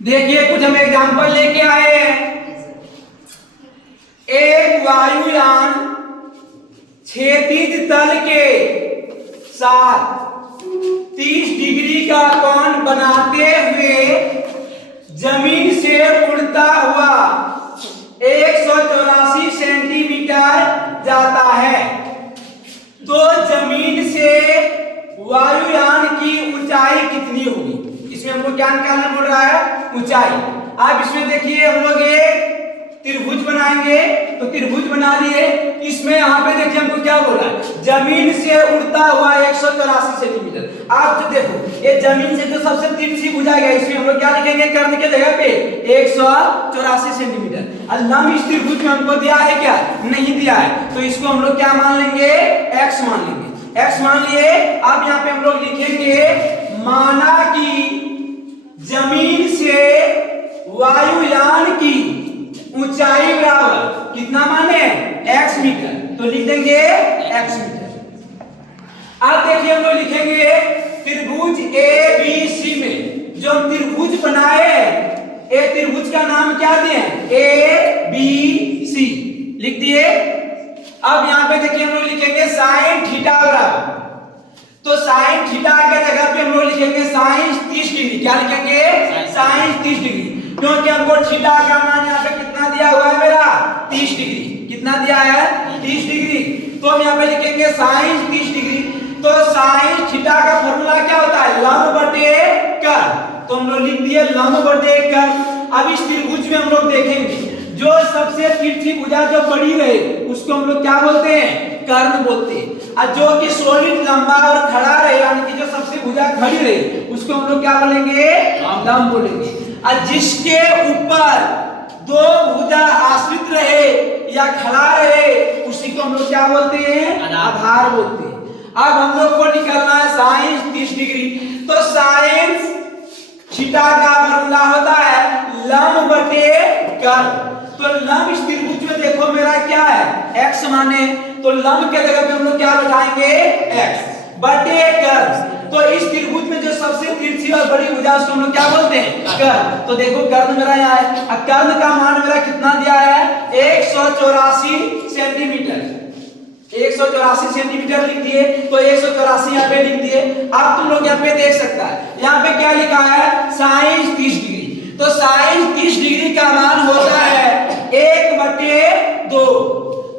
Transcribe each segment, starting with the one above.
देखिए कुछ हम एग्जांपल लेके आए हैं। एक वायुयान क्षैतिज तल के साथ 30 डिग्री का कोण बनाते हुए जमीन से उड़ता हुआ 184 सेंटीमीटर जाता है, तो जमीन से वायुयान की ऊंचाई कितनी होगी? इसमें हम लोग क्या निकालना पड़ रहा है? ऊंचाई। अब इसमें देखिए हम लोग एक त्रिभुज बनाएंगे, तो त्रिभुज बना लिए। इसमें यहाँ पे देखिए हमको क्या बोल रहा है? जमीन से उड़ता हुआ 184 सेंटीमीटर। आप जो देखो ये जमीन से जो सबसे तिरछी भुजा है, इसमें हम लोग क्या लिखेंगे? कर्ण के जगह पे 184 सेंटीमीटर। और लंब इस त्रिभुज में हमको दिया है क्या? नहीं दिया है, तो इसको हम लोग क्या मान लेंगे? x मान लेंगे। x मान लिए। अब यहाँ पे हम लोग लिखेंगे माना कि जमीन से वायुयान की ऊंचाई बराबर कितना माने? x मीटर, तो लिख देंगे x मीटर। अब देखिए हम लोग लिखेंगे त्रिभुज ABC में जो हम त्रिभुज बनाए हैं, ए त्रिभुज का नाम क्या दिए? ABC लिख दिए। अब यहां पे देखिए हम लोग लिखेंगे साइन थीटा बराबर, तो साइन थीटा के जगह पे हम लोग लिखेंगे साइन 30 डिग्री। क्या लिखेंगे? साइन 30 डिग्री, क्योंकि हमको थीटा का मान यहाँ पे कितना दिया हुआ है मेरा? 30 डिग्री। कितना दिया है? 30 डिग्री। तो हम यहाँ पे लिखेंगे साइन 30 डिग्री। तो साइन थीटा का फॉर्मूला क्या होता है? लंब बटे कर्ण। तो हम लोग लिख दिए लंब बटे कर्ण। अब इस त्रिभुज में हम लोग देखेंगे जो सबसे तिरछी भुजा जो बड़ी रहे उसको हम लोग क्या बोलते हैं? कर्ण बोलते हैं। और जो कि सॉलिड लंबा और खड़ा रहे, यानी कि जो सबसे भुजा खड़ी रहे, उसको हम लोग क्या बोलेंगे? लंब बोलेंगे। और जिसके ऊपर दो भुजा आश्रित रहे या खड़ा रहे उसी को हम लोग क्या बोलते हैं? आधार बोलते हैं। अब हम लोग को निकालना है साइन 30 डिग्री। तो साइन थीटा का फॉर्मूला होता है लंब बटे कर्ण। तो लंब इस त्रिभुज में देखो मेरा क्या है? x माने, तो लंब के जगह पे हम लोग क्या बैठाएंगे? x बटे कर्ण। तो इस त्रिभुज में जो सबसे तिरछी और बड़ी भुजा उसको हम लोग क्या बोलते हैं? कर्ण। तो देखो कर्ण मेरा यहाँ है, और कर्ण का मान मेरा कितना दिया है? 184 सेंटीमीटर। 184 सेंटीमीटर लिख दिए, तो 184 यहाँ पे लिख दिए। अब तुम लोग यहाँ पे देख सकता है, यहाँ पे क्या लिखा है? Sine 30 degree. तो साइन 30 डिग्री का मान होता है 1/2।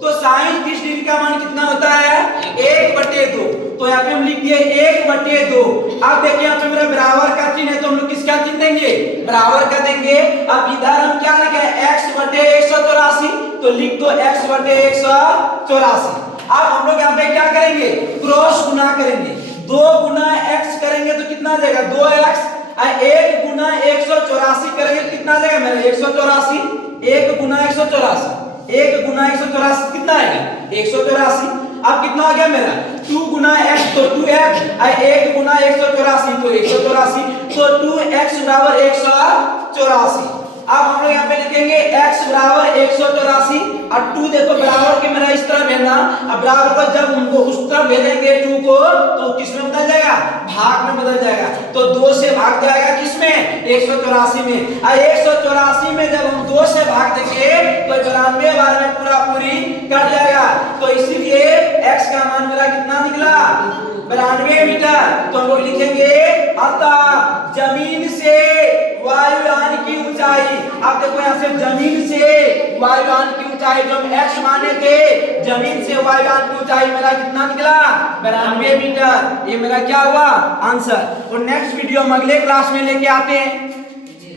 तो साइन 30 डिग्री का मान कितना होता है? 1/2। तो यहाँ पे हम लिख दिए 1/2। अब देखिए यहाँ पे मेरा बराबर का चिन्ह है, तो हम लोग किसका चिन्ह देंगे? बराबर का देंगे। अब इधर हम क्या लिखे? x बटे 184, तो लिख दो x बटे 184। अब हम लोग यहाँ पे क्या करेंगे? क्रॉस गुना करेंगे। 2 गुना x करेंगे तो कितना जाएगा? 2x। 1 गुना 184 करेंगे कितना जाएगा मेरा? 184। 1 गुना 184, 1 गुना 184 कितना आएगा? 184। अब कितना आ गया मेरा? 2 गुना x, तो 2x। 1 गुना 184, तो 184। तो 2x बराबर 184। अब हम लोग यहाँ पे लिखेंगे x बराबर 184 और 2 देखो बराबर के मेरा इस तरह भेजना। अब बराबर को जब उनको उस तरफ भेजेंगे 2 को, तो किसमें बदल जाएगा? भाग में बदल जाएगा। तो 2 से भाग जाएगा किसमें? 184 में। और 184 में जब हम 2 से भाग देंगे तो 92 बार में पूरा पूरी कट जाएगा। तो इसीलिए x का मान मेरा कितना निकला? 92 मीटर। तो हम लोग लिखेंगे अतः जमीन से वायुयान की ऊंचाई। अब देखो यहाँ से जमीन से वायुयान की ऊंचाई जो हम x माने थे, जमीन से वायुयान की ऊंचाई मेरा कितना निकला? 92 मीटर। ये मेरा क्या हुआ? आंसर। और नेक्स्ट वीडियो हम अगले क्लास में लेके आते हैं।